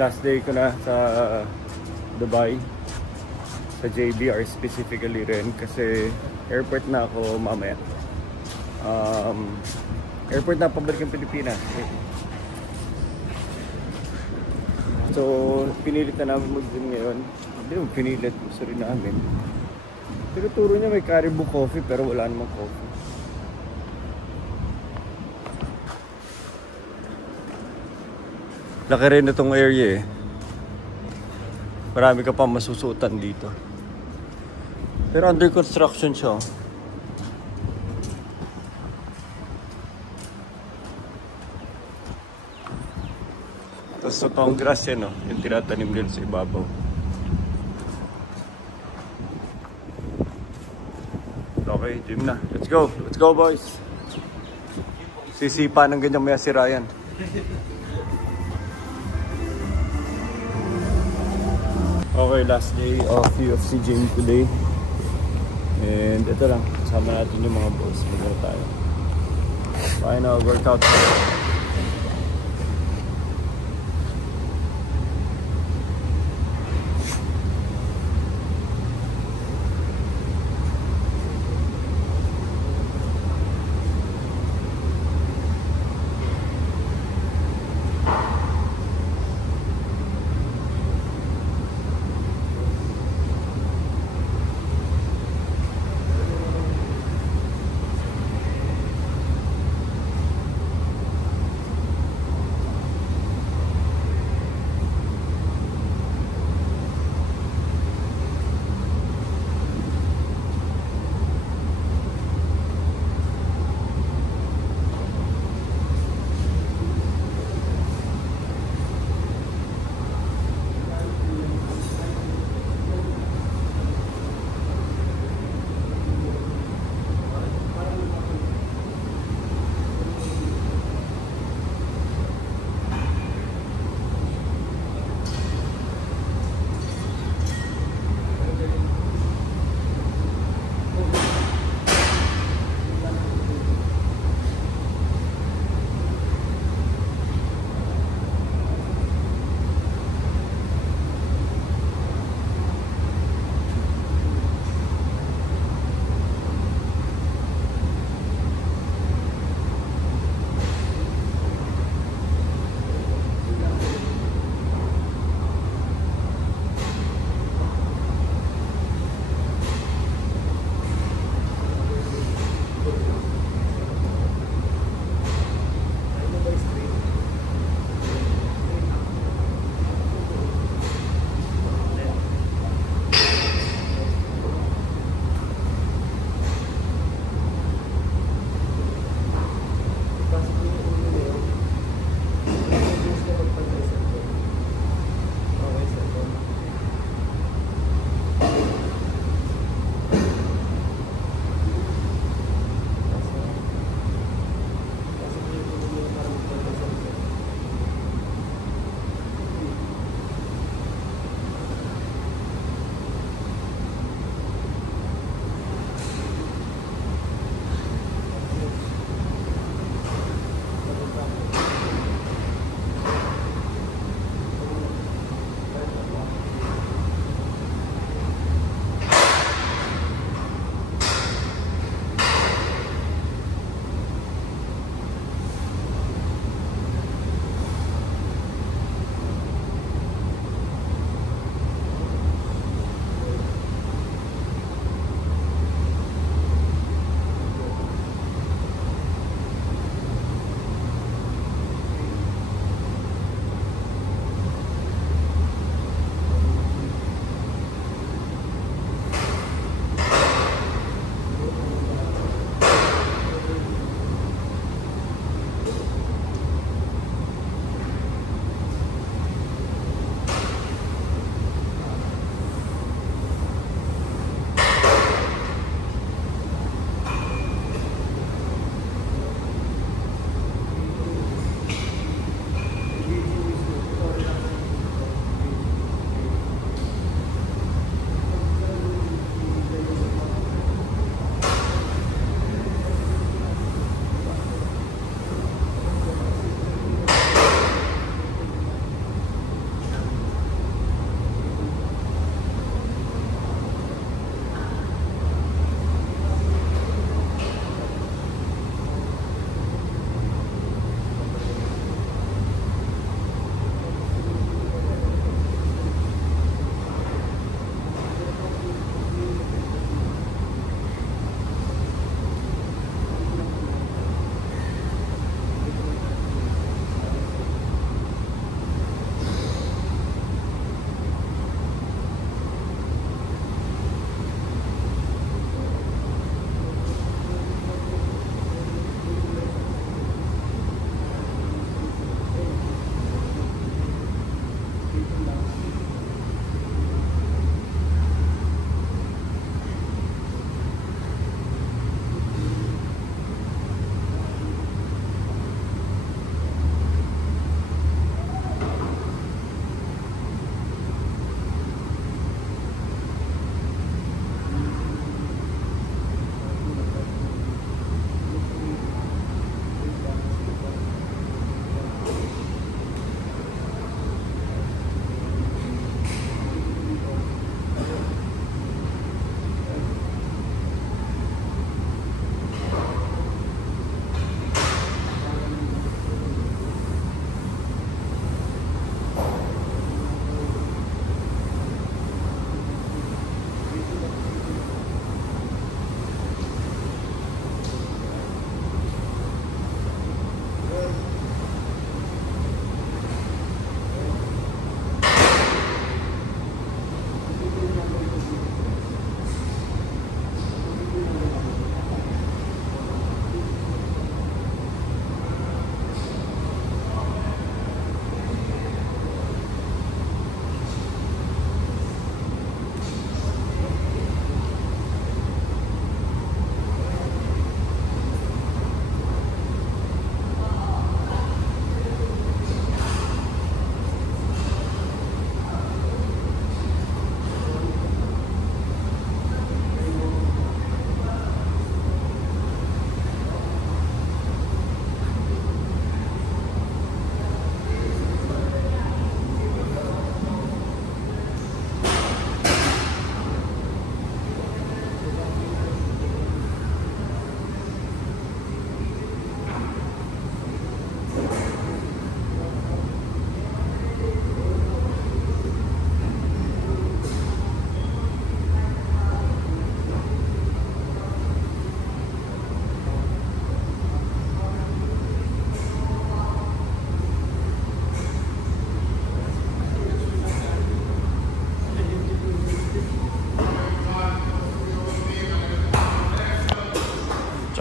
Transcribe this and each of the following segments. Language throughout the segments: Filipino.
last day ko na sa Dubai, sa JBR specifically rin, kasi airport na ako mamaya. Airport na pabalik ng Pilipinas. So pinilit na namin mag-zoom ngayon. Hindi mo pinilit, gusto rin namin. Pero turo niya may Caribou coffee pero wala namang coffee. Laki rin itong area eh. Marami ka pa masusutan dito. Pero under construction siya. Tapos totoong grass yan, no? Yung tinatanim nila sa ibabaw. Okay, gym na. Let's go. Let's go, boys. Sisipa ng ganyan maya si Ryan. Okay, last day of UFC gym today. And ito lang, kasama natin yung mga boss. Magano tayo. Final workout.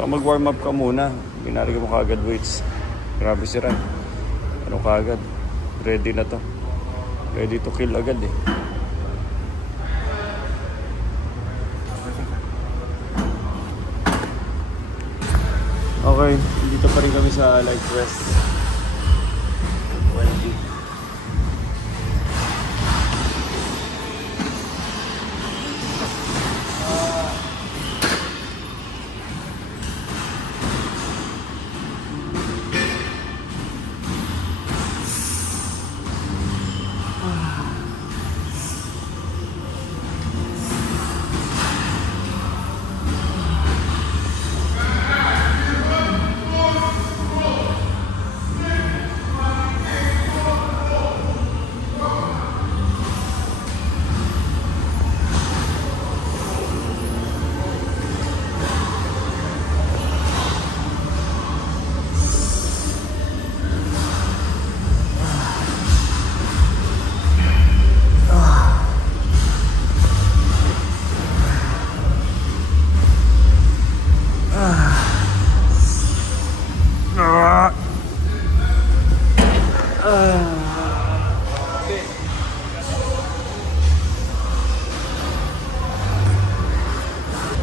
mag-warm up ka muna. Binarigyan mo kagad weights. Grabe si Ran. Ano kagad? Ready na to. Ready to kill agad eh. Okay, dito pa rin kami sa light rest. 20.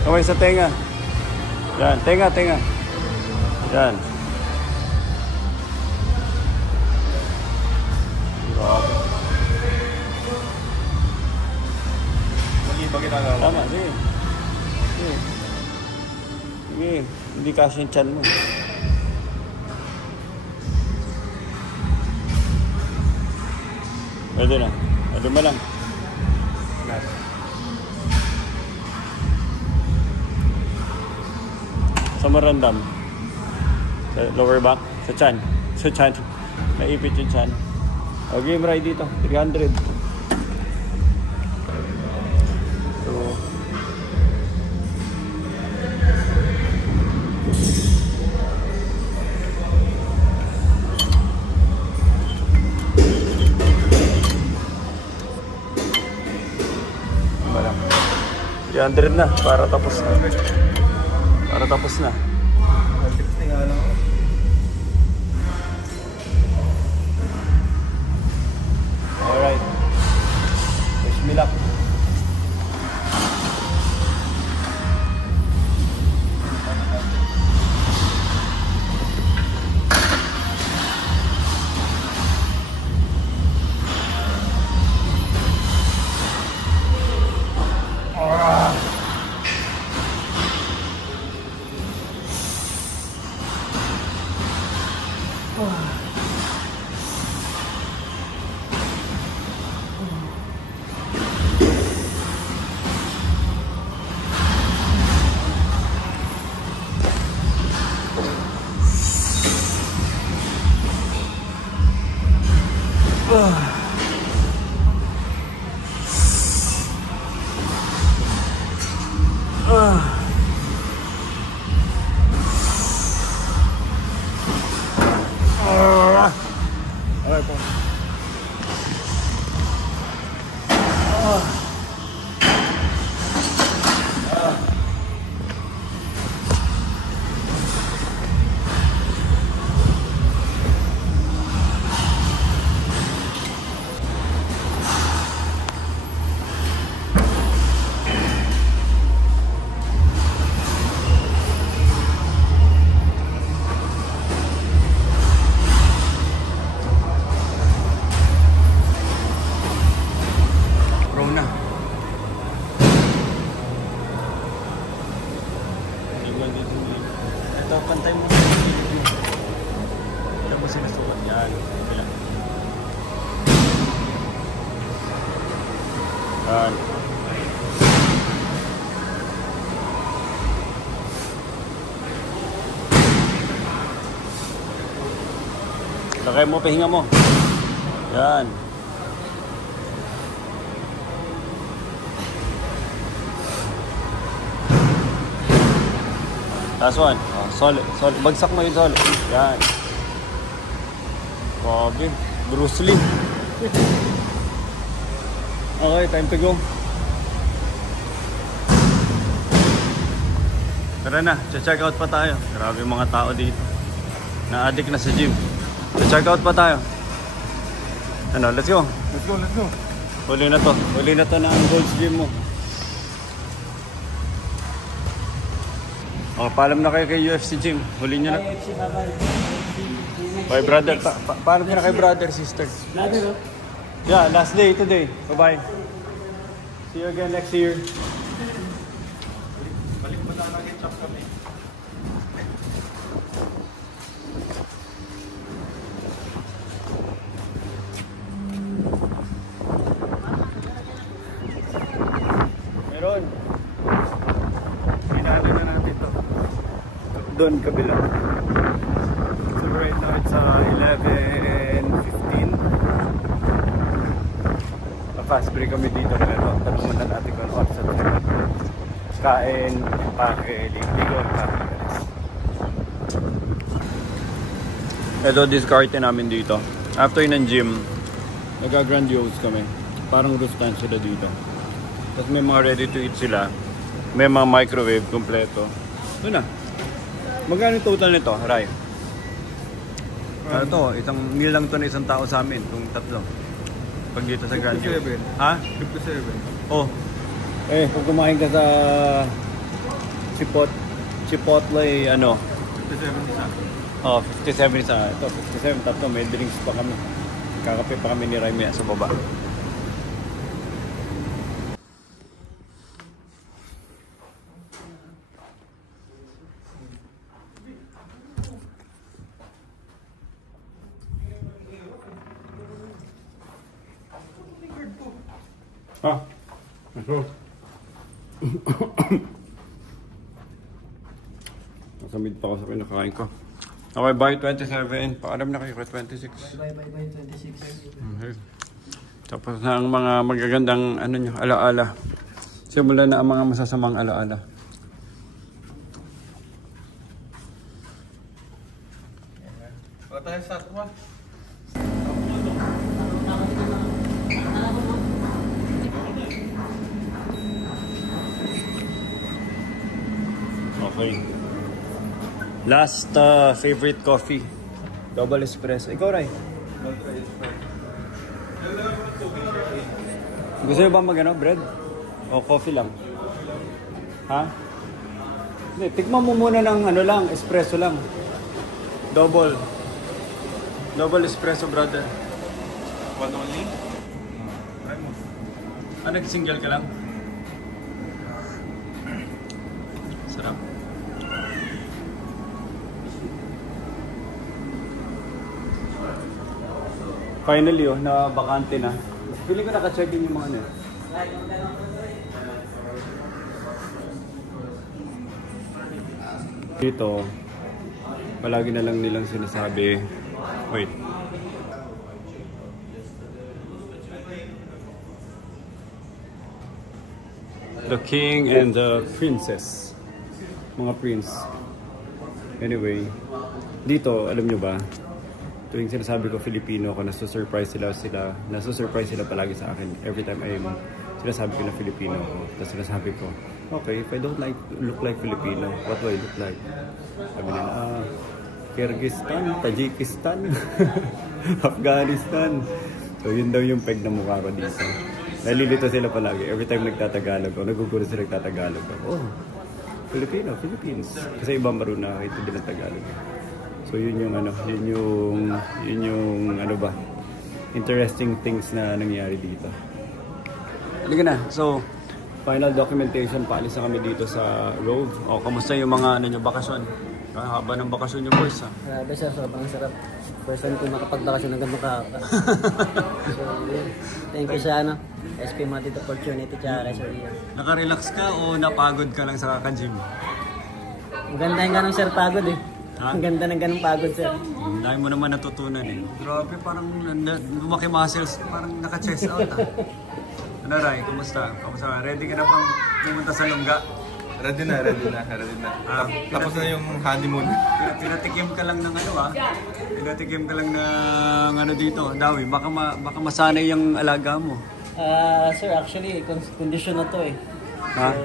Okay, sa tenga. Yan, tenga. Yan. Grabe. Mali ba ginagawa? Tama, sige. Sige, hindi kasi yung chan mo. Pwede na. Pwede mo lang. Sa marandam. Sa lower back. Sa chan. Sa chan. Naipit yung chan. O, game ride dito. 300. So, malang 300 na. Para tapos na. Alright. Wish me luck. Alright po. Ito, pantay mo sa ito mo sinusuot yan. Yan. Yan. Sakay mo, pahinga mo. Yan. Last one. Oh, solid. Bagsak mo yung solid. Yan. Grabe. Bruce Lee. Okay, time to go. Tara na, check out pa tayo. Grabe yung mga tao dito. Na-addict na sa gym. Check out pa tayo. Ano, let's go. Let's go, let's go. Huli na to. Huli na to na ang Gold's Gym mo. Oh, paalam na kayo kay UFC Gym. Huli nyo na. Bye brother. Paalam nyo na kay brother, sister. Yeah, last day today. Bye-bye. See you again next year. Balik mo na lang yung chop kami. Meron. Pinalo na natin ito. Doon kabila. So right now it's 11:15. Fast break kami dito pero tanong na natin kung ano sa kain, pake, ligo, pake. Ito discarte namin dito. After ng gym, nag-grandiose kami. Parang rooftop sila dito. Tapos may mga ready to eat sila. May mga microwave kompleto. Ito na. Magkano total nito, Ray? Ano to? Isang meal lang to na isang tao sa amin. Itong tatlo. Pag dito sa Grand View. 57. Ha? 57. Oh. Kung kumain ka sa Chipotle, ano? 57 isa. Oh, 57 isa. Ito, 57 tatlo. May drinks pa kami. Kakape pa kami ni Raimia sa baba. Ah, ito. Nasa mid pa ako sa pinakain ko. Okay, bye 27. Paalam na kayo kay 26. Bye 26. Okay. Tapos na ang mga magagandang ano nyo, alaala. Simulan na ang mga masasamang alaala. Wala tayo sa atwa. Okay. Last favorite coffee. Double espresso. Ikaw, Ray? Gusto nyo ba bread? O coffee lang? Ha? Hindi, tikman mo muna ng ano lang, espresso lang. Double. Double espresso, brother. One only? Try mo. Nag-single ka lang? Sarap. Finally, na bakante na. Pili ko naka-check in yung mga ano. Dito, palagi na lang nilang sinasabi, wait. The king and the princess. Mga prince. Anyway, dito, alam nyo ba? Tuwing sinasabi ko Filipino ako, nasusurprise sila palagi sa akin. Every time sinasabi ko na Filipino ako, tapos sinasabi ko, okay, if I don't look like Filipino, what do I look like? Sabi nila, Kyrgyzstan, Tajikistan, Afghanistan. So yun daw yung peg na mukha ko dito. Nalilito sila palagi. Every time nagtatagalog ako, nagugulo sila nagtatagalog ako. Oh, Filipino, Philippines. Kasi ibang marunong nakakita din ng Tagalog. So yun yung ano ba, interesting things na nangyari dito. Halika na. So, final documentation, paalis na kami dito sa Rove. O, kamusta yung mga ano nyo, bakasyon? Haba ng bakasyon nyo, boys, ha? Grabe sir, sobrang sarap. First time ko makapagbakasyon ng ganito kahaba. So, yun. Thank you sa SP Matit Opportunity tsaka Sir Ian. Naka-relax ka o napagod ka lang sa kaka-gym? Maganda yung ganun sir, pagod eh. Ang ganda ng ganung pagod sir. Dahil mo naman natutunan eh. Grabe, parang lumaki muscles, parang naka-chest out, ha? Ano, Ray? Kumusta? Ready ka na pang pumunta sa Lungga? Ready na. Tapos na yung honeymoon. Pinatikim ka lang ng ano, ha? Pinatikim ka lang ng ano dito, Dawi. Baka masanay yung alaga mo. Sir, actually, condition na to eh. Ha? So,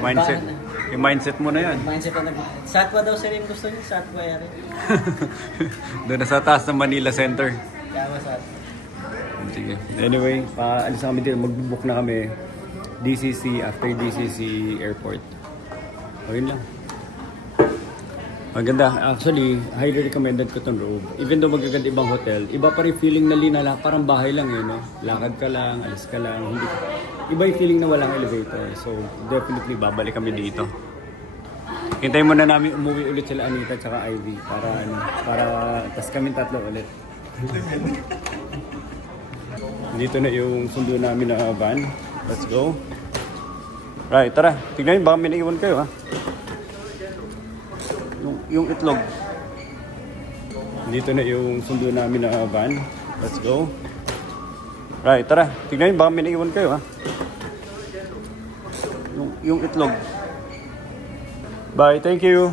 Mindset. Yung mindset mo na yan. Mindset na Satwa daw sir yung gusto niya. Satwa rin. Doon na sa taas ng Manila Center. Kaya Satwa. Sige. Anyway, paalis na kami dito. Mag-book na kami. DCC, after DCC Airport. O yun lang. Maganda. Actually, highly recommended ko itong Rove. Even though magaganda ibang hotel, iba pa rin feeling na linala. Parang bahay lang yun, no? Lakad ka lang, alis ka lang. Hindi. Iba yung feeling na walang elevator. So, definitely babalik kami dito. Hintayin muna namin umuwi ulit sila Anita at Ivy. Para tas kami tatlo ulit. Dito na yung sundo namin na van. Let's go. Right, tara. Tignan yun, baka may naiwan kayo, ha? Yung itlog. Dito na yung sundo namin na van. Let's go. Right, tara. Tignan yun, baka may naiwan kayo, ha? Yung itlog. Bye, thank you.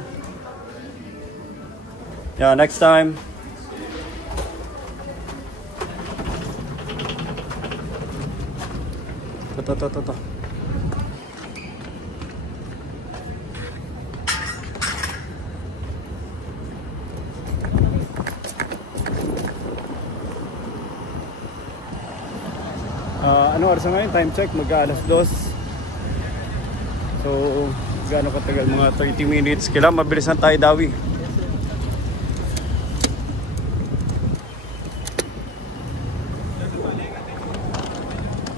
Yeah, next time. Ito. Ano oras na ngayon? Time check, mag-alas 2. So, gaano katagal? Mga 30 minutes. Kailangan mabilis na tayo, Dawi.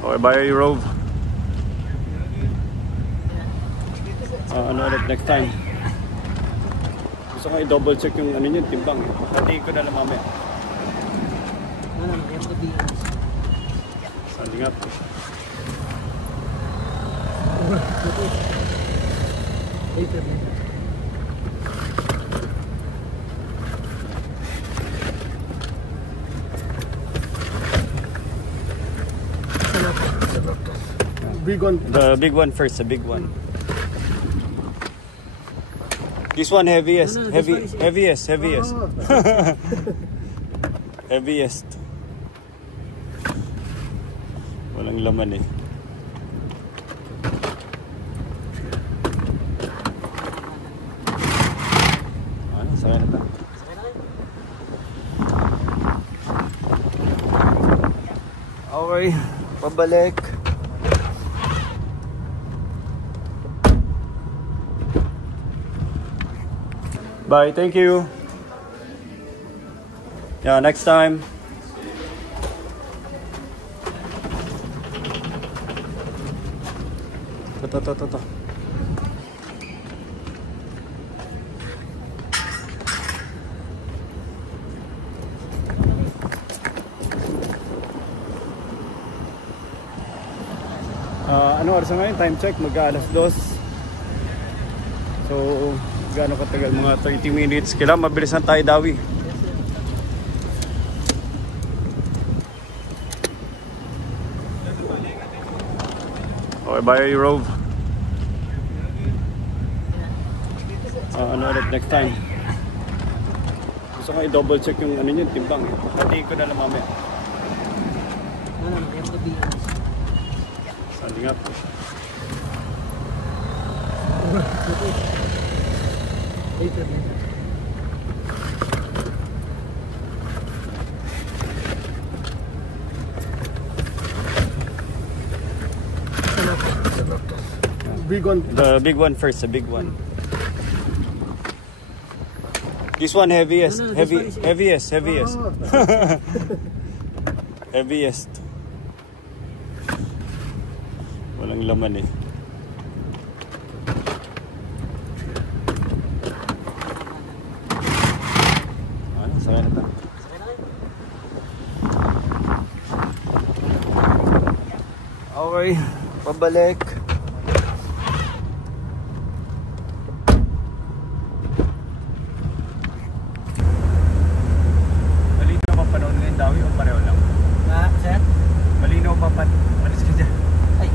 Okay, bye, Rove. Ano ulit next time? Gusto ko i-double check yung ano nyo, timbang. Hatiin ko na lang mamaya. You have to be honest. Standing up. Big one. The big one first, the big one. This one heaviest, heaviest. Heaviest. Walang laman eh. Ano, sakay na ta. Okay, pabalik. Bye, thank you. Yeah, next time. Ito. Ano oras na ngayon? Time check, mag-alas 2. So, gaano katagal? Mga 30 minutes. Kailangan mabilis na tayo, Dawi. Okay, bye, Rove. Ano ulit next time? Gusto ko i-double check yung ano nyo, timbang. Hatiin ko na lang mamaya. You have to be honest. Standing up. Big one. The big one first, the big one. This one heaviest, heaviest. Heaviest. Walang laman eh. Ano, sakay na ta. Okay, pabalik.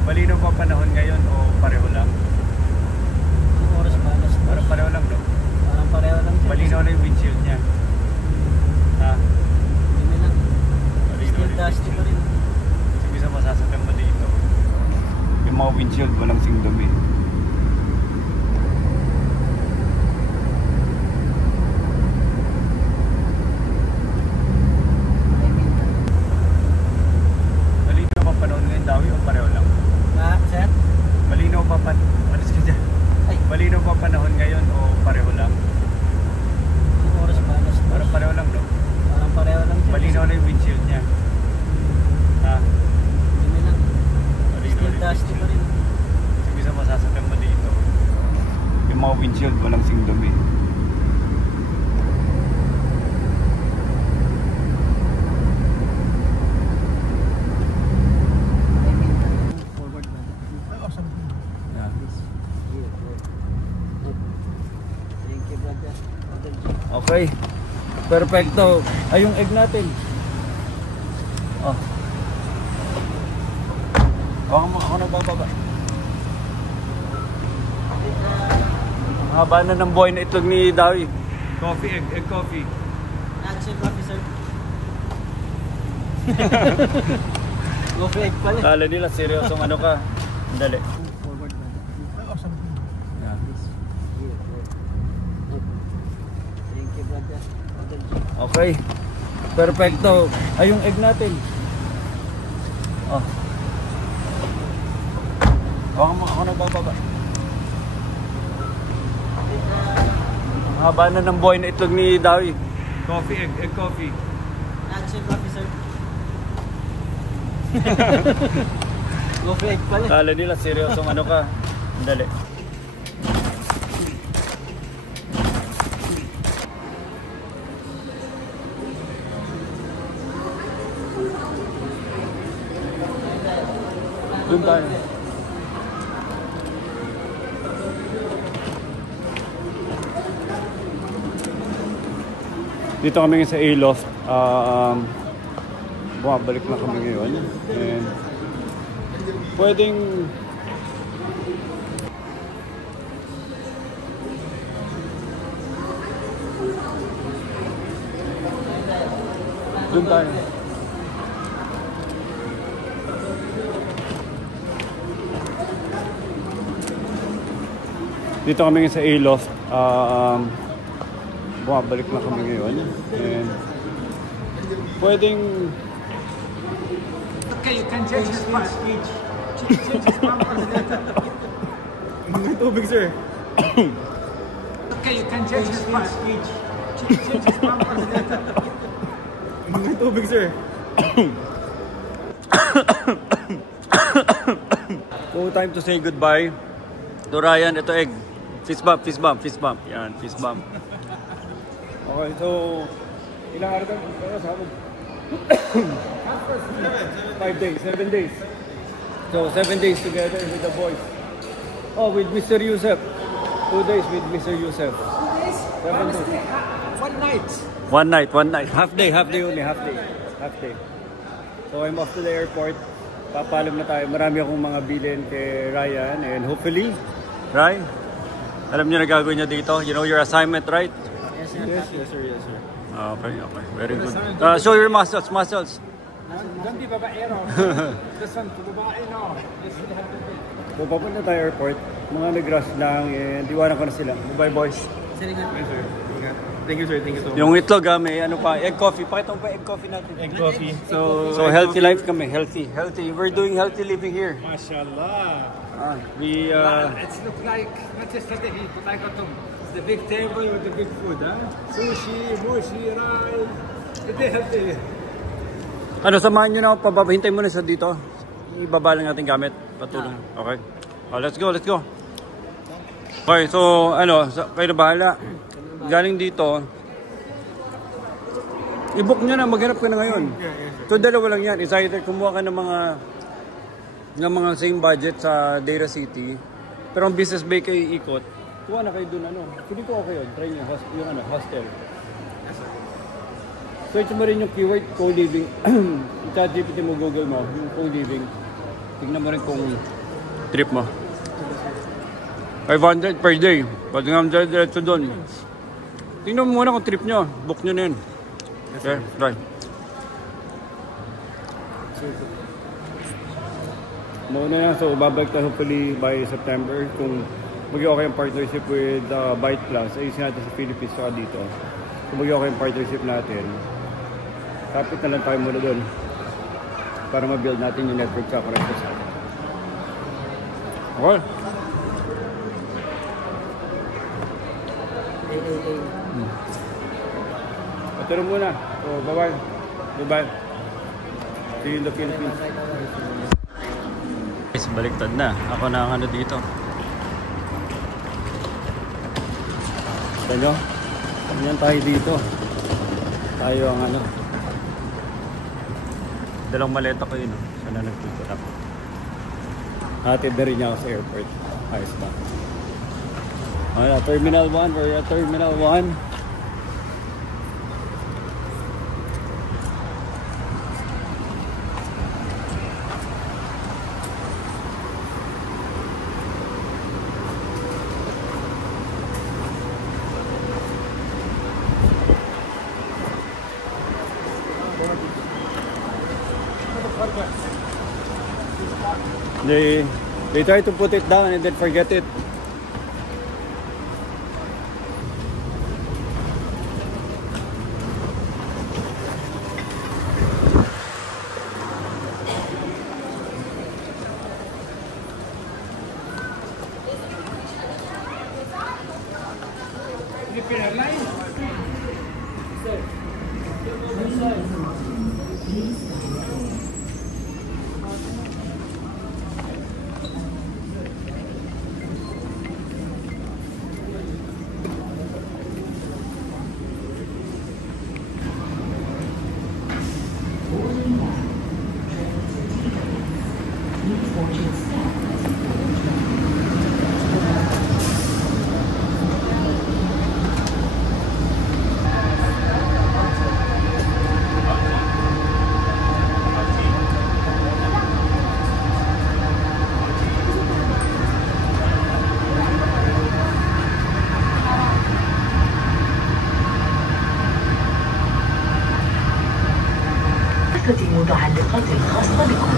Malinaw ba panahon ngayon o pareho lang? Yung oras ba? Parang pareho lang, no? Parang pareho lang. Malinaw na yung windshield niya. Ha? Hindi lang. Malinaw Still na yung dusty pa rin. Sabi sa masasakyan mo dito. Yung mga windshield, walang singdumi. Okay. Perfecto. Ay, yung egg natin. Oh. Ako nagbababa. Ang haba na ng buhay na itlog ni Dawi. Coffee, egg coffee. Action coffee, sir. Coffee egg pala. Kala nila seryosong ano ka. Dali. Forward ba? Yeah. Thank you, brother. Okay. Perfecto. Ay, yung egg natin. Oh. Ako nagbababa. Ang haba na ng buhay na itlog ni Dawi. Coffee, egg coffee. Action coffee, sir. Coffee egg pala. Kala nila seryosong ano ka. Dali. Doon tayo. Dito kami ngayon sa A-Loft. Bumabalik na kami ngayon. And pwedeng doon tayo. Dito kami ngayon sa A-Loft. Bumabalik na kami ngayon. And pwedeng Okay, you can change the speech. Change the Mga tubig, sir. Okay, you can change the speech. Change the Mga tubig, sir. so time to say goodbye to Ryan. Ito egg. Fist bump, fist bump, fist bump. Yan, fist bump. Okay, so ilang araw ka sabog? 5 days, 7 days. So 7 days together with the boys. Oh, with Mr. Yusef. 2 days with Mr. Yusef. 7 days. One night. One night. Half day only, half day. So I'm off to the airport. Papaalam na tayo. Marami akong mga bilhin kay Ryan. And hopefully, Ryan, alam niyo na gagawin niya dito. You know your assignment, right? Yes, sir. Yes, sir. Okay. Very good. Show your muscles. Don't be babaero. This one, babae, no. So papunta tayo airport. Mga nag-rush lang and iwanan ko na sila. Bye boys. Sir, ingat. Yes, sir. Thank you, sir. Thank you so much. Yung itlog may ano pa, egg coffee. Pakita mo pa egg coffee natin. Egg coffee. So healthy life kami, healthy. We're doing healthy living here. MashaAllah. We It's look like, not yesterday, but I got the big table with the big food, huh? Sushi, mushi, rice. It's healthy. ano, samahan nyo na ako, hintay mo na sa dito. Ibaba lang natin gamit, patulong. Okay. Oh, let's go. Okay, so ano, kayo na bahala. Galing dito. I-book nyo na, maghanap ka na ngayon. So dalawa lang yan. Is either kumuha ka ng mga same budget sa Data City, pero ang business bay kayo ikot, kuha na kayo dun ano. Hindi ko okay yun. Try nyo yung ano, hostel. Search mo rin yung keyword co-living. ChatGPT mo, Google mo, yung co-living. Tignan mo rin kung trip mo. 500 per day. Pwede nga diretso doon. Tingnan mo muna kung trip nyo. Book nyo na yun. Okay, try. Mauna na, so babalik tayo hopefully by September. Kung maging okay ang partnership with Byte Plus, ayusin natin sa Philippines saka dito. Kung maging okay ang partnership natin, kapit na lang tayo muna doon para ma-build natin yung network sa correct sa atin. Okay. Paturo muna. So, bye-bye. Goodbye. See you in the Philippines. Guys, baliktad na. Ako na ang ano dito. Kita nyo? Ganyan tayo dito. Tayo ang ano. Dalawang maleta ko yun. Sana nagpipot ako. Hatid na rin niya ako sa airport. Ayos ba? Terminal 1. We're at Terminal 1. They try to put it down and then forget it. Philippine Airlines. المتعلقات الخاصة بكم.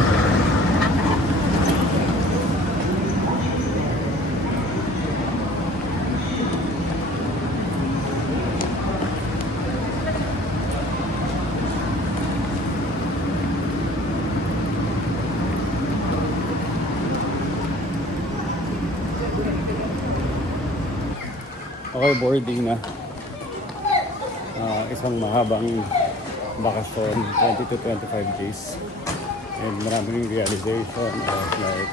Okay, boarding na. Isang mahabang bakasyon, 20 to 25 days. And maraming realization of like,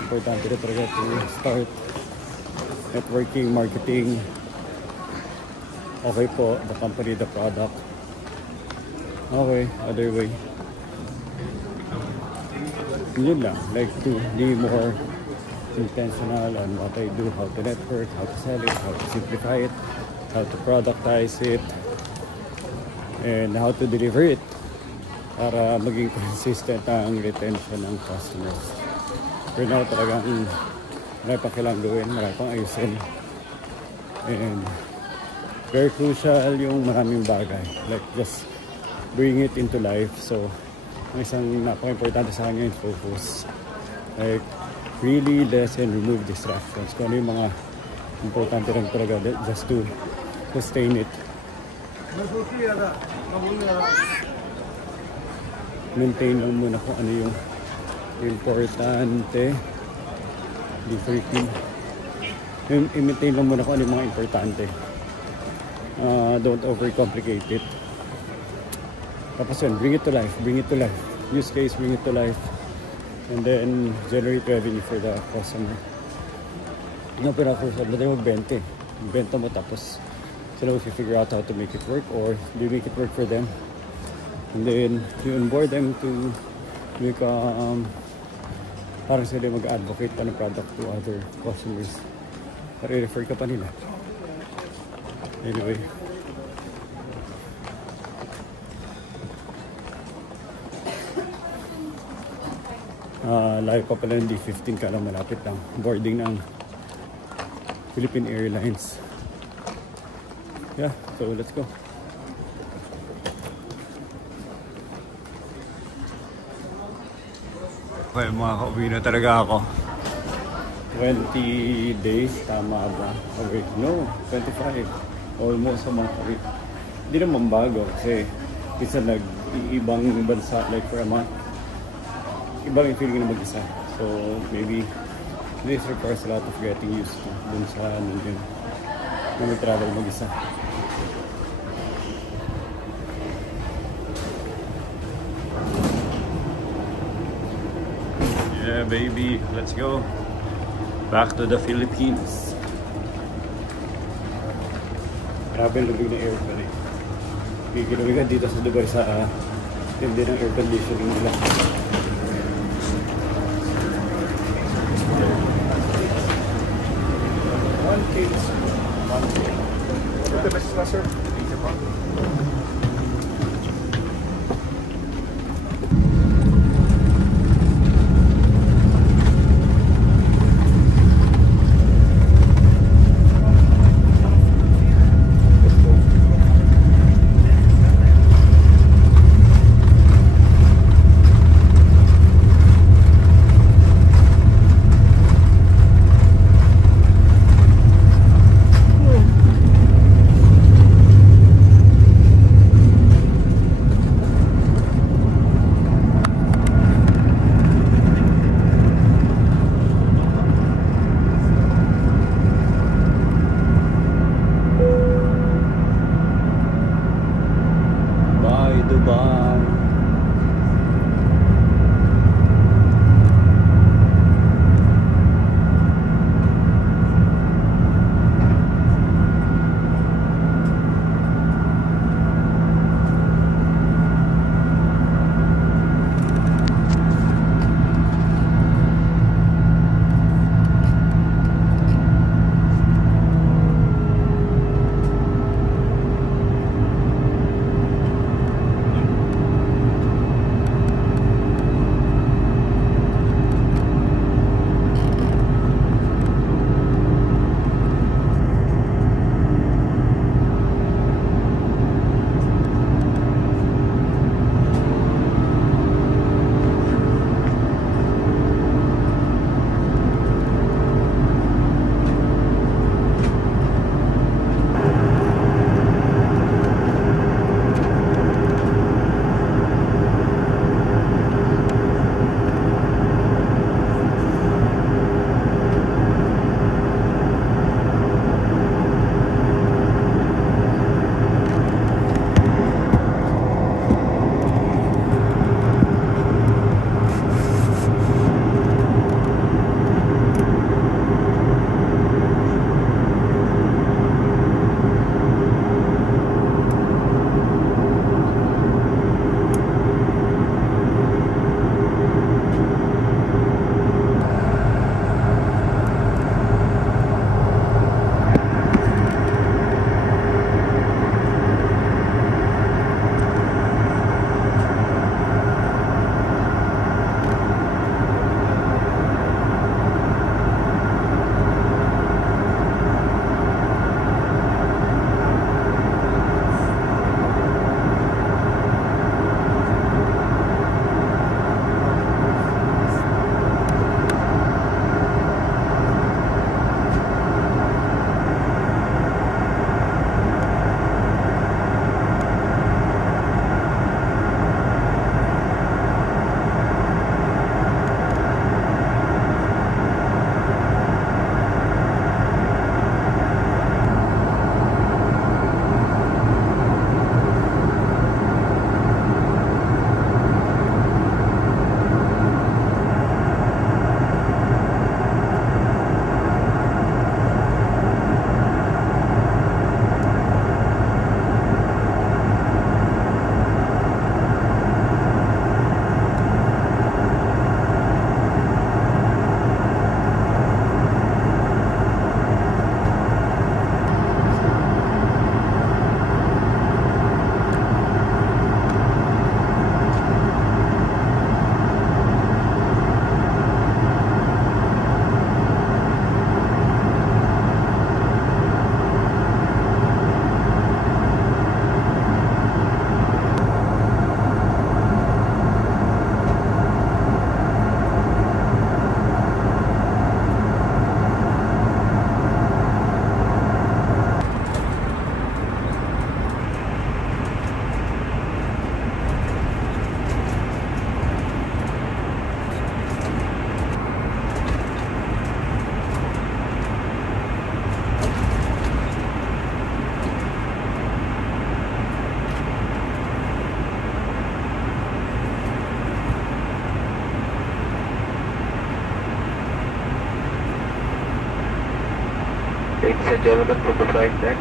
importante na talaga to start networking, marketing. Okay po, the company, the product. Okay, other way. Yun lang, like to be more intentional on what I do, how to network, how to sell it, how to simplify it, how to productize it, and how to deliver it para maging consistent ang retention ng customers. For now, talagang marami pa kailangang gawin, marami pang ayusin. And very crucial yung maraming bagay, like just bring it into life. So, ang isang napaka-importante sa kanya yung focus. Like, really lessen, remove distractions. Kung ano yung mga importante lang talaga just to sustain it. Maintain lang muna kung ano yung importante. Di freaking. I-maintain lang muna kung ano yung mga importante. Don't overcomplicate it. Tapos yun, bring it to life. Bring it to life. Use case, bring it to life. And then generate revenue for the customer. Yung pinaka-crucial, madali mag-bente. Benta mo tapos sila will figure out how to make it work or do you make it work for them. And then you onboard them to make parang sila mag-advocate pa ng product to other customers. Para i-refer ka pa nila. Anyway. Layo pa pala ng D15 ka lang, malapit lang. Boarding ng Philippine Airlines. Yeah, so let's go. Okay, mga kauwi na talaga ako. 20 days, tama ba? Oh wait, no, 25. Almost a month away. Hindi naman bago kasi isa nag-iibang bansa like for a month. Ibang yung feeling na mag-isa. So maybe this requires a lot of getting used to dun sa yun na mag-travel mag-isa. Yeah baby, let's go back to the Philippines. Grabe lubig na aircon eh. Gigilubigan dito sa Dubai sa hindi ng air conditioning nila. One case. What the best is sir? Ladies and gentlemen from the flight deck,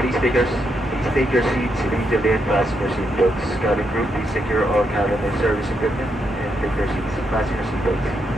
please take your seats immediately and fasten your seatbelts. Cabin crew, please secure all cabin and service equipment and take your seats. Fasten your seatbelts.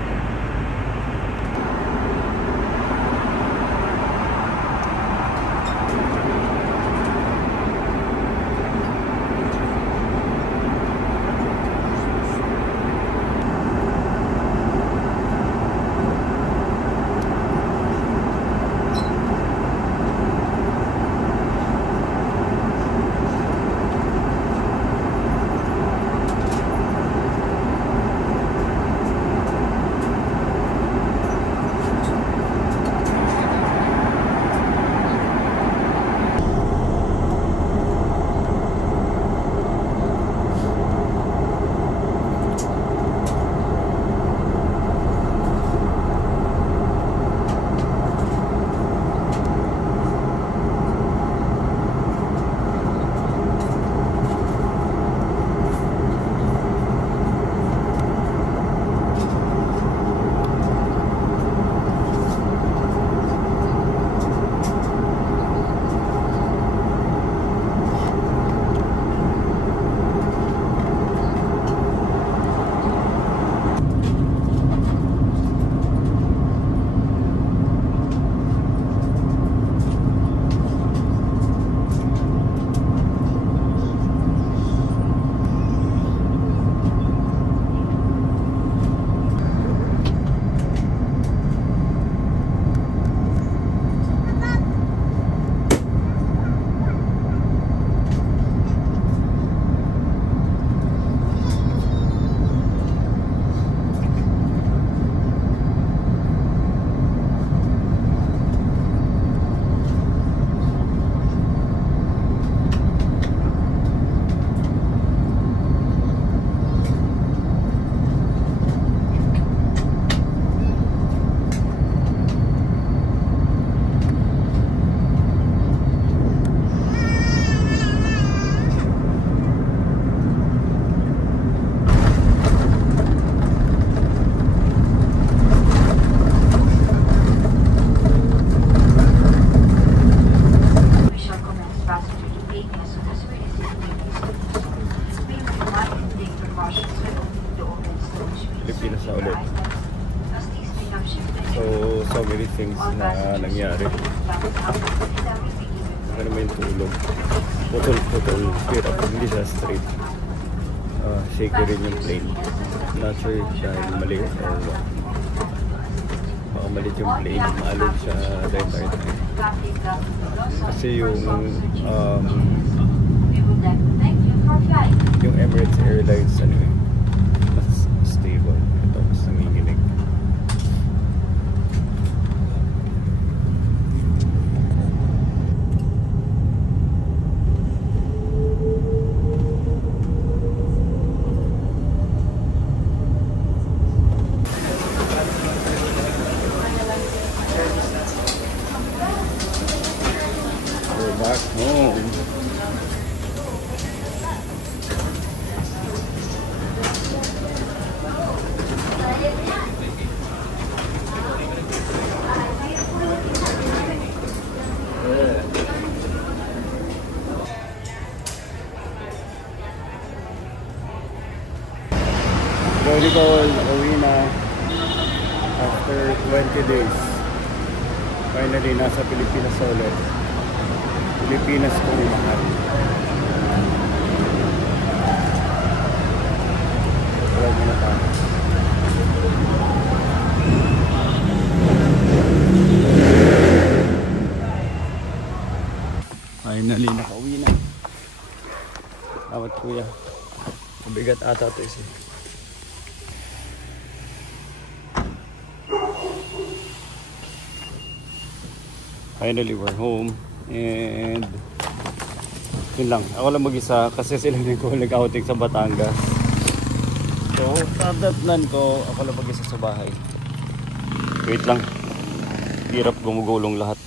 Pilipinas na ulit. So many things na nangyari. Ano may tulog. Putol. Pero hindi siya straight. Shaky rin yung plane. Not sure dahil mali or what. Baka malit yung plane. Maalog siya the entire time. Kasi yung Emirates Airlines ano eh, mas stable. Ito mas nanginginig. We're back home. Nicole, uwi na after 20 days. Finally, nasa Pilipinas ulit. Pilipinas kong mahal. Wala mo na tayo. Finally, nakauwi na. Awat kuya. Mabigat ata ito isa. Finally, we're home. And yun lang. Ako lang mag-isa kasi sila din ko nag-outing sa Batangas. So, tatatnan ko. Ako lang mag-isa sa bahay. Wait lang. Hirap gumugulong lahat.